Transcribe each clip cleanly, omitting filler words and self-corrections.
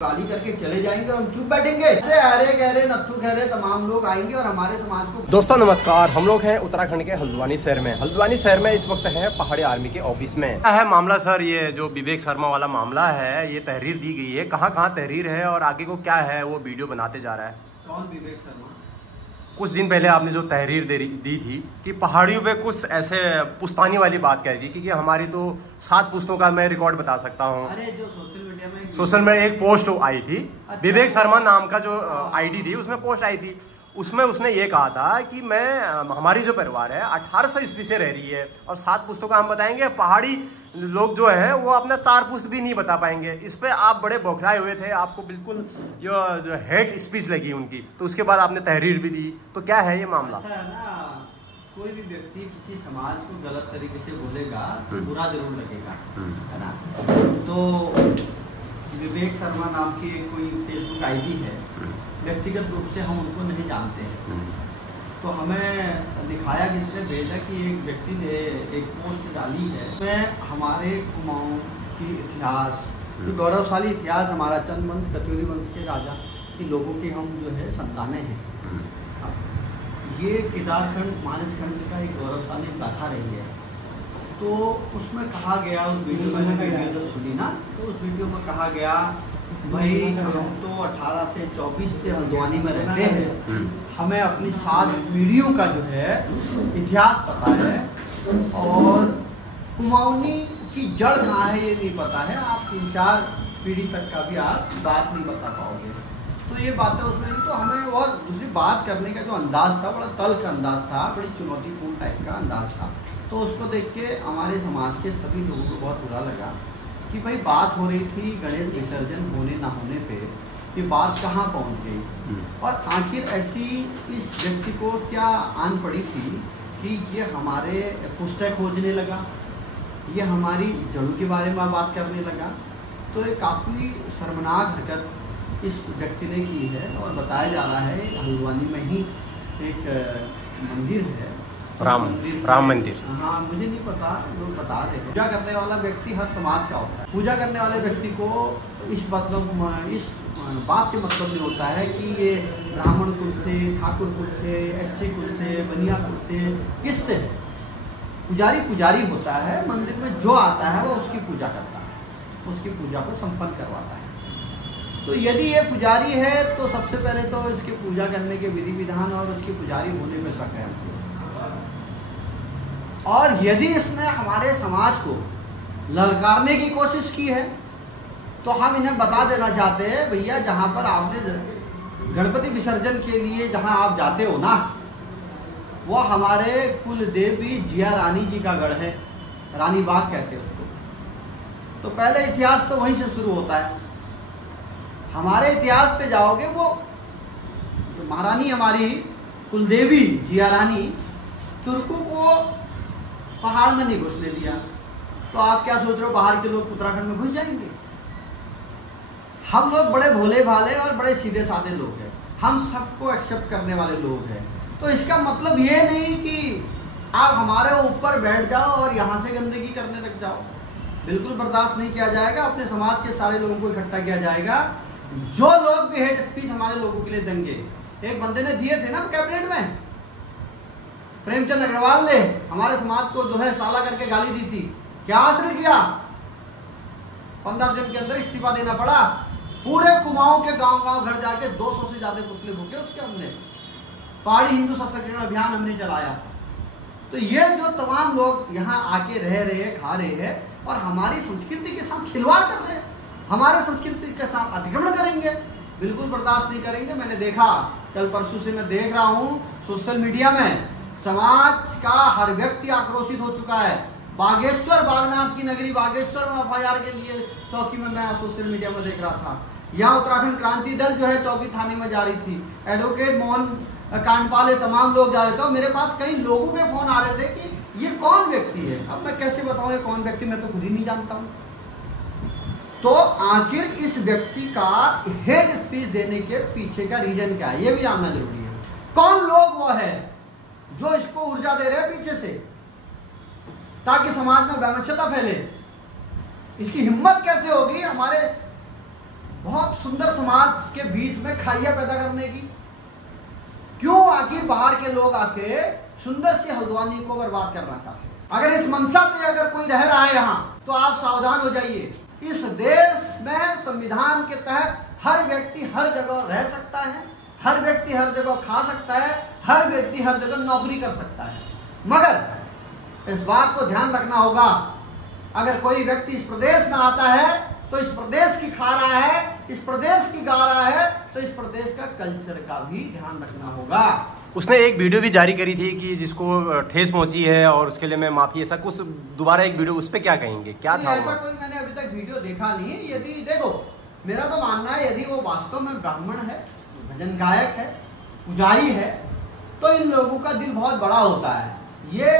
गाली करके चले जाएंगे और हम चुप बैठेंगे। ऐसे अरे गहरे नत्थु खैरे तमाम लोग आएंगे और हमारे समाज को। दोस्तों नमस्कार, हम लोग हैं उत्तराखंड के हल्द्वानी शहर में। हल्द्वानी शहर में इस वक्त है पहाड़ी आर्मी के ऑफिस में। क्या है मामला सर? ये जो विवेक शर्मा वाला मामला है, ये तहरीर दी गई है, कहाँ कहाँ तहरीर है और आगे को क्या है वो वीडियो बनाते जा रहा है। कौन विवेक शर्मा? कुछ दिन पहले आपने जो तहरीर दी थी कि पहाड़ियों पे कुछ ऐसे पुश्तानी वाली बात कह दी, क्योंकि हमारी तो 7 पुश्तों का मैं रिकॉर्ड बता सकता हूँ। अरे जो सोशल मीडिया में एक पोस्ट आई थी। अच्छा। विवेक शर्मा नाम का जो आईडी थी उसमें पोस्ट आई थी। उसमें उसने ये कहा था कि हमारी जो परिवार है 1800 ईस्वी से रह रही है और 7 पुश्तों का हम बताएंगे। पहाड़ी लोग जो है वो अपना 4 पुश्त भी नहीं बता पाएंगे। इस पे आप बड़े बौखलाए हुए थे, आपको बिल्कुल जो हेट स्पीच लगी उनकी, तो उसके बाद आपने तहरीर भी दी। तो क्या है ये मामला? ऐसा है ना, कोई भी व्यक्ति किसी समाज को गलत तरीके से बोलेगा तो बुरा जरूर लगेगा, है ना। तो विवेक शर्मा नाम की कोई फेसबुक आईडी है, व्यक्तिगत रूप से हम उनको नहीं जानते हैं। तो हमें दिखाया, किसने भेजा कि एक व्यक्ति ने एक पोस्ट डाली है उसमें हमारे कुमाऊं की इतिहास, गौरवशाली इतिहास, हमारा चंद वंश कत्यूरी वंश के राजा के लोगों की हम जो है संतानें हैं। ये केदारखंड मानसखंड का एक गौरवशाली गाथा रही है। तो उसमें कहा गया, उस वीडियो में जब सुनी ना, तो उस वीडियो में कहा गया भाई हम तो 18 से 24 से हल्द्वानी में रहते हैं, हमें अपनी 7 पीढ़ियों का जो है इतिहास पता है और कुमाऊनी की जड़ कहाँ है ये नहीं पता है। आप 3-4 पीढ़ी तक का भी आप बात नहीं बता पाओगे। तो ये बातें उसमें, तो हमें और दूसरी बात करने का जो अंदाज था, बड़ा तल्ख अंदाज था, बड़ी चुनौतीपूर्ण टाइप का अंदाज था। तो उसको देख के हमारे समाज के सभी लोगों को बहुत बुरा लगा कि भाई बात हो रही थी गणेश विसर्जन होने ना होने पे, ये बात कहाँ पहुँच गई। और आखिर ऐसी इस व्यक्ति को क्या आन पड़ी थी कि ये हमारे पुस्तक खोजने लगा, ये हमारी जड़ों के बारे में बात करने लगा। तो ये काफ़ी शर्मनाक हरकत इस व्यक्ति ने की है। और बताया जा रहा है हल्द्वानी में ही एक मंदिर है, राम मंदिर। हाँ, मुझे नहीं पता, लोग बता रहे हैं। पूजा करने वाला व्यक्ति हर समाज का होता है। पूजा करने वाले व्यक्ति को इस बात से मतलब नहीं होता है कि ये ब्राह्मण कुल से, ठाकुर कुल से, एससी कुल से, बनिया कुल से, किससे। पुजारी होता है, मंदिर में जो आता है वो उसकी पूजा करता है, उसकी पूजा को संपन्न करवाता है। तो यदि ये पुजारी है तो सबसे पहले तो इसकी पूजा करने के विधि विधान और उसकी पुजारी होने में शक है। और यदि इसने हमारे समाज को ललकारने की कोशिश की है तो हम इन्हें बता देना चाहते हैं, भैया जहाँ पर आपने गणपति विसर्जन के लिए जहाँ आप जाते हो ना, वो हमारे कुल देवी जिया रानी जी का गढ़ है, रानी बाग कहते हैं उसको। तो पहले इतिहास तो वहीं से शुरू होता है। हमारे इतिहास पे जाओगे, वो महारानी हमारी कुलदेवी जिया रानी तुर्कों को पहाड़ में नहीं घुसने दिया। तो आप क्या सोच रहे हो बाहर के लोग उत्तराखंड में घुस जाएंगे? हम लोग बड़े भोले भाले और बड़े सीधे साधे लोग हैं, हम सबको एक्सेप्ट करने वाले लोग हैं। तो इसका मतलब ये नहीं कि आप हमारे ऊपर बैठ जाओ और यहाँ से गंदगी करने लग जाओ। बिल्कुल बर्दाश्त नहीं किया जाएगा। अपने समाज के सारे लोगों को इकट्ठा किया जाएगा। जो लोग भी हेट स्पीच हमारे लोगों के लिए देंगे, एक बंदे ने दिए थे ना कैबिनेट में, प्रेमचंद अग्रवाल ने हमारे समाज को जो है साला करके गाली दी थी। क्या असर किया? 15 दिन के अंदर इस्तीफा देना पड़ा। पूरे कुमाऊं के गांव घर जाके 200 से ज्यादा पुतले फूके उसके। हमने पहाड़ी हिंदू सशक्तिकरण अभियान हमने चलाया। तो ये जो तमाम लोग यहाँ आके रह रहे हैं, खा रहे हैं और हमारी संस्कृति के साथ खिलवाड़ कर रहे हैं, हमारे संस्कृति के साथ अतिक्रमण करेंगे, बिल्कुल बर्दाश्त नहीं करेंगे। मैंने देखा, कल परसों से मैं देख रहा हूँ सोशल मीडिया में, समाज का हर व्यक्ति आक्रोशित हो चुका है। बागेश्वर, बागनाथ की नगरी बागेश्वर में एफआईआर के लिए चौकी में मैं सोशल मीडिया में देख रहा था। यहाँ उत्तराखंड क्रांति दल जो है चौकी थाने में जा रही थी, एडवोकेट मोहन कांडपाल, तमाम लोग जा रहे थे। और मेरे पास कई लोगों के फोन आ रहे थे कि ये कौन व्यक्ति है। अब मैं कैसे बताऊं ये कौन व्यक्ति, मैं तो खुद ही नहीं जानता हूँ। तो आखिर इस व्यक्ति का हेट स्पीच देने के पीछे का रीजन क्या है, ये भी जानना जरूरी है। कौन लोग वो है जो इसको ऊर्जा दे रहे हैं पीछे से, ताकि समाज में वैमनस्यता फैले। इसकी हिम्मत कैसे होगी? हमारे बहुत सुंदर समाज के बीच में खाइया पैदा करने की? क्यों आखिर बाहर के लोग आके सुंदर सी हल्द्वानी को बर्बाद करना चाहते हैं? अगर इस मंशा से अगर कोई रह रहा है यहाँ, तो आप सावधान हो जाइए। इस देश में संविधान के तहत हर व्यक्ति हर जगह रह सकता है, हर व्यक्ति हर जगह खा सकता है, हर व्यक्ति हर जगह नौकरी कर सकता है। मगर इस बात को ध्यान रखना होगा, अगर कोई व्यक्ति इस प्रदेश में आता है तो इस प्रदेश की खा रहा है, इस प्रदेश की गा रहा है, तो इस प्रदेश का कल्चर का भी ध्यान रखना होगा। उसने एक वीडियो भी जारी करी थी कि जिसको ठेस पहुंची है और उसके लिए मैं माफी, ऐसा कुछ दोबारा एक वीडियो, उस पे क्या कहेंगे, क्या था? ऐसा कोई मैंने अभी तक वीडियो देखा नहीं है। यदि देखो, मेरा तो मानना है यदि वो वास्तव में ब्राह्मण है, भजन गायक है, पुजारी है, तो इन लोगों का दिल बहुत बड़ा होता है। ये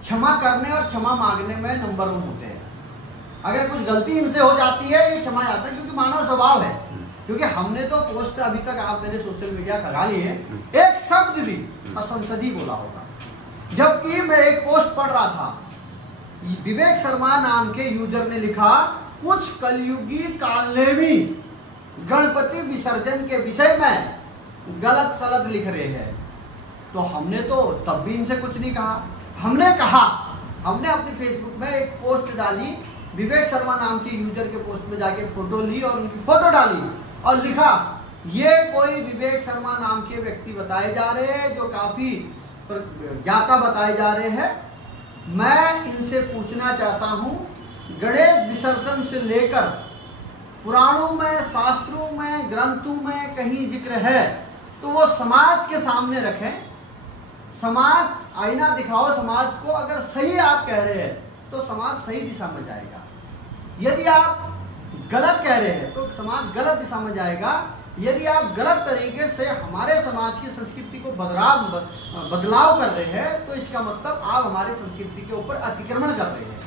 क्षमा करने और क्षमा मांगने में नंबर 1 होते हैं। अगर कुछ गलती इनसे हो जाती है, ये क्षमा जाता है, क्योंकि मानव स्वभाव है। क्योंकि हमने तो पोस्ट अभी तक आप मेरे सोशल मीडिया खगा लिए, एक शब्द भी असंसदीय बोला होगा। जबकि मैं एक पोस्ट पढ़ रहा था, विवेक शर्मा नाम के यूजर ने लिखा, कुछ कलयुगी कालनेमी गणपति विसर्जन के विषय में गलत सलत लिख रहे हैं। तो हमने तो तब भी इनसे कुछ नहीं कहा। हमने कहा, हमने अपने फेसबुक में एक पोस्ट डाली, विवेक शर्मा नाम के यूजर के पोस्ट में जाके फोटो ली और उनकी फोटो डाली और लिखा, ये कोई विवेक शर्मा नाम के व्यक्ति बताए जा रहे हैं जो काफी ज्ञाता बताए जा रहे हैं। मैं इनसे पूछना चाहता हूं, गणेश विसर्जन से लेकर पुराणों में, शास्त्रों में, ग्रंथों में कहीं जिक्र है तो वो समाज के सामने रखें। समाज आईना दिखाओ समाज को। अगर सही आप कह रहे हैं तो समाज सही दिशा में जाएगा, यदि आप गलत कह रहे हैं तो समाज गलत दिशा में जाएगा। यदि आप गलत तरीके से हमारे समाज की संस्कृति को बदलाव कर रहे हैं तो इसका मतलब आप हमारे संस्कृति के ऊपर अतिक्रमण कर रहे हैं।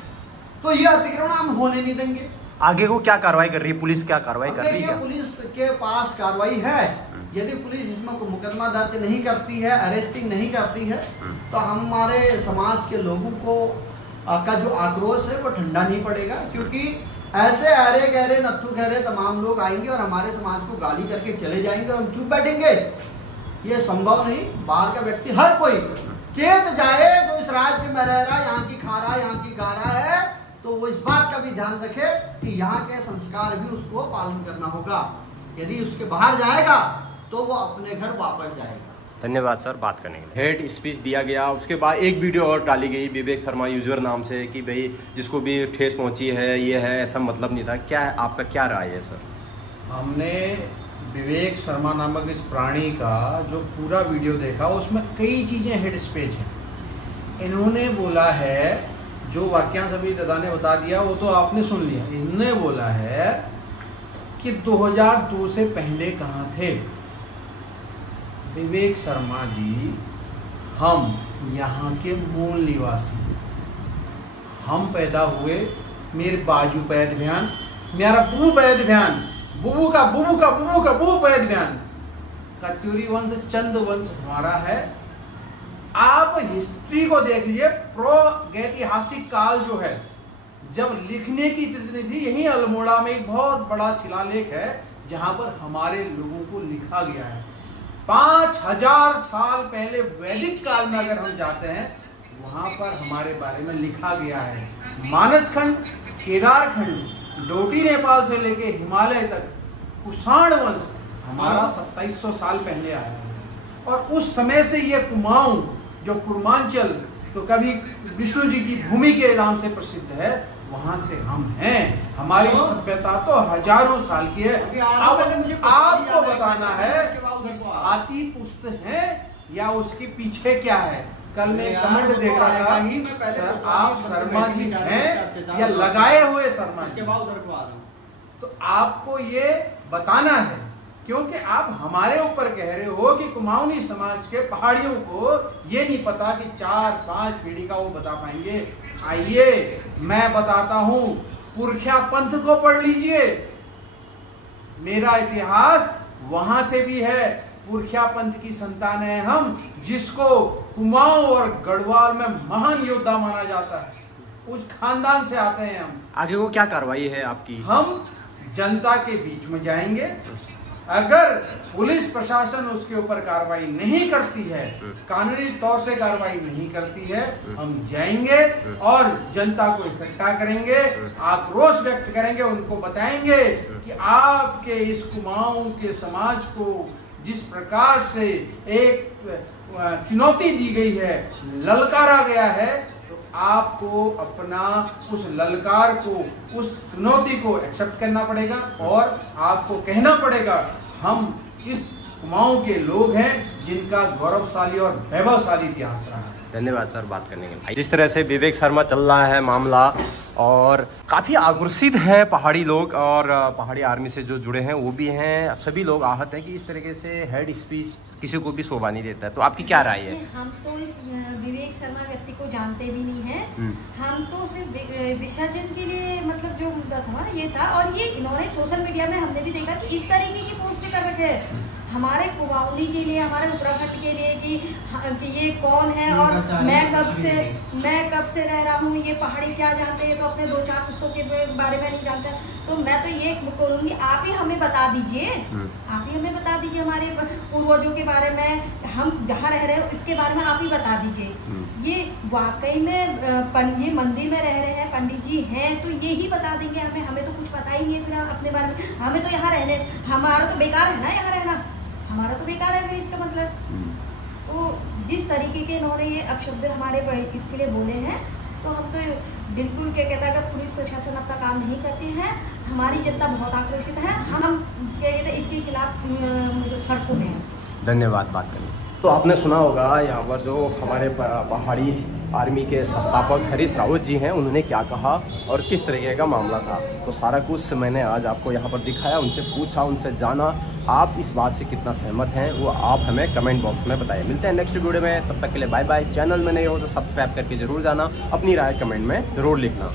तो ये अतिक्रमण हम होने नहीं देंगे। आगे को क्या कार्रवाई कर रही है पुलिस? क्या कार्रवाई कर रही है? पुलिस के पास कार्रवाई है। यदि पुलिस इसमें कोई मुकदमा दर्ज नहीं करती है, अरेस्टिंग नहीं करती है, तो हमारे समाज के लोगों को का जो आक्रोश है वो ठंडा नहीं पड़ेगा। क्योंकि ऐसे अरे गहरे नत्थु गहरे तमाम लोग आएंगे और हमारे समाज को गाली करके चले जाएंगे और हम चुप बैठेंगे, ये संभव नहीं। बाहर का व्यक्ति हर कोई चेत जाए जो इस राज्य में रह रहा है, यहाँ की खा रहा है, यहाँ की गा रहा है, तो वो इस बात का भी ध्यान रखे कि यहाँ के संस्कार भी उसको पालन करना होगा। यदि उसके बाहर जाएगा तो वो अपने घर वापस जाएगा। धन्यवाद सर बात करने के लिए। हेड स्पीच दिया गया, उसके बाद एक वीडियो और डाली गई विवेक शर्मा यूजर नाम से कि भाई जिसको भी ठेस पहुंची है ये है, ऐसा मतलब नहीं था। क्या है आपका, क्या राय है सर? हमने विवेक शर्मा नामक इस प्राणी का जो पूरा वीडियो देखा, उसमें कई चीज़ें हेड स्पीच हैं। इन्होंने बोला है, जो वाक्यांश अभी दादा ने बता दिया वो तो आपने सुन लिया। इन्होंने बोला है कि 2002 से पहले कहाँ थे विवेक शर्मा जी? हम यहाँ के मूल निवासी, हम पैदा हुए, मेरे बाजू पैद बयान, मेरा बुबू पैद बयान, बुबू का बुबू का बुबू का बुबू पैद बयान, कत्यूरी वंश, चंद वंश हमारा है। आप हिस्ट्री को देख लीजिए, ऐतिहासिक काल जो है जब लिखने की स्थिति थी, यही अल्मोड़ा में एक बहुत बड़ा शिलालेख है जहां पर हमारे लोगों को लिखा गया है। 5000 साल पहले वैदिक काल में अगर हम जाते हैं, वहां पर हमारे बारे में लिखा गया है। मानसखंड, केदारखंड, डोटी नेपाल से लेके हिमालय तक कुषाण वंश हमारा 2700 साल पहले आया है। और उस समय से ये कुमाऊं जो पूर्वांचल, तो कभी विष्णु जी की भूमि के नाम से प्रसिद्ध है, वहां से हम हैं। हमारी सभ्यता तो हजारों साल की है। अब आपको बताना है कि साती पुस्त है या उसके पीछे क्या है। कल मैं कमेंट देख रहा था, सर आप शर्मा जी हैं या लगाए हुए शर्मा जी? तो आपको ये बताना है, क्योंकि आप हमारे ऊपर कह रहे हो कि कुमाऊनी समाज के पहाड़ियों को ये नहीं पता कि 4-5 पीढ़ी का वो बता पाएंगे। आइए मैं बताता हूं, पुरखा पंथ को पढ़ लीजिए, मेरा इतिहास वहां से भी है। पुरखा पंथ की संतान है हम, जिसको कुमाऊं और गढ़वाल में महान योद्धा माना जाता है, उस खानदान से आते हैं हम। आगे वो क्या कार्रवाई है आपकी? हम जनता के बीच में जाएंगे। अगर पुलिस प्रशासन उसके ऊपर कार्रवाई नहीं करती है, कानूनी तौर से कार्रवाई नहीं करती है, हम जाएंगे और जनता को इकट्ठा करेंगे, आक्रोश व्यक्त करेंगे, उनको बताएंगे कि आपके इस कुमाऊं के समाज को जिस प्रकार से एक चुनौती दी गई है, ललकारा गया है, तो आपको अपना उस ललकार को, उस चुनौती को एक्सेप्ट करना पड़ेगा और आपको कहना पड़ेगा हम इस कुमाऊं के लोग हैं जिनका गौरवशाली और वैभवशाली इतिहास रहा है। धन्यवाद सर बात करने के लिए। जिस तरह से विवेक शर्मा चल रहा है मामला, और काफ़ी आक्रोशित हैं पहाड़ी लोग, और पहाड़ी आर्मी से जो जुड़े हैं वो भी हैं, सभी लोग आहत हैं कि इस तरीके से हेड स्पीच किसी को भी शोभा नहीं देता है। तो आपकी क्या राय है? हम तो इस विवेक शर्मा व्यक्ति को जानते भी नहीं हैं, हम तो सिर्फ विसर्जन के लिए मतलब जो मुद्दा था ना ये था, और ये इन्होंने सोशल मीडिया में हमने भी देखा कि इस तरीके की पोस्ट कर रखे हैं हमारे कुमाऊनी के लिए, हमारे उत्तराखंड के लिए कि ये कौन है और मैं कब से रह रहा हूँ, ये पहाड़ी क्या जानते हैं, तो अपने 2-4 पुस्तकों के बारे में नहीं जानते। तो मैं तो ये करूँगी, आप ही हमें बता दीजिए, आप ही हमें बता दीजिए हमारे पूर्वजों के बारे में, हम जहाँ रह रहे हो इसके बारे में आप ही बता दीजिए। ये वाकई में ये मंदिर में रह रहे हैं, पंडित जी हैं, तो ये ही बता देंगे हमें तो कुछ पता ही नहीं है फिर अपने बारे में। हमें तो यहाँ रहने, हमारा तो बेकार है ना, यहाँ रहना हमारा तो बेकार है फिर इसका मतलब। तो जिस तरीके के इन्होंने ये अपशब्द हमारे इसके लिए बोले हैं, तो हम तो बिल्कुल क्या कहता है, अगर पुलिस प्रशासन अपना काम नहीं करते हैं, हमारी जनता बहुत आक्रोशित है, हम क्या कहते हैं इसके खिलाफ सड़कों में हैं। धन्यवाद बात करने। तो आपने सुना होगा यहाँ पर जो हमारे पहाड़ी आर्मी के संस्थापक हरीश रावत जी हैं, उन्होंने क्या कहा और किस तरीके का मामला था। तो सारा कुछ मैंने आज आपको यहाँ पर दिखाया, उनसे पूछा, उनसे जाना। आप इस बात से कितना सहमत हैं वो आप हमें कमेंट बॉक्स में बताइए। मिलते हैं नेक्स्ट वीडियो में, तब तक के लिए बाय बाय। चैनल में नए हो तो सब्सक्राइब करके जरूर जाना, अपनी राय कमेंट में जरूर लिखना।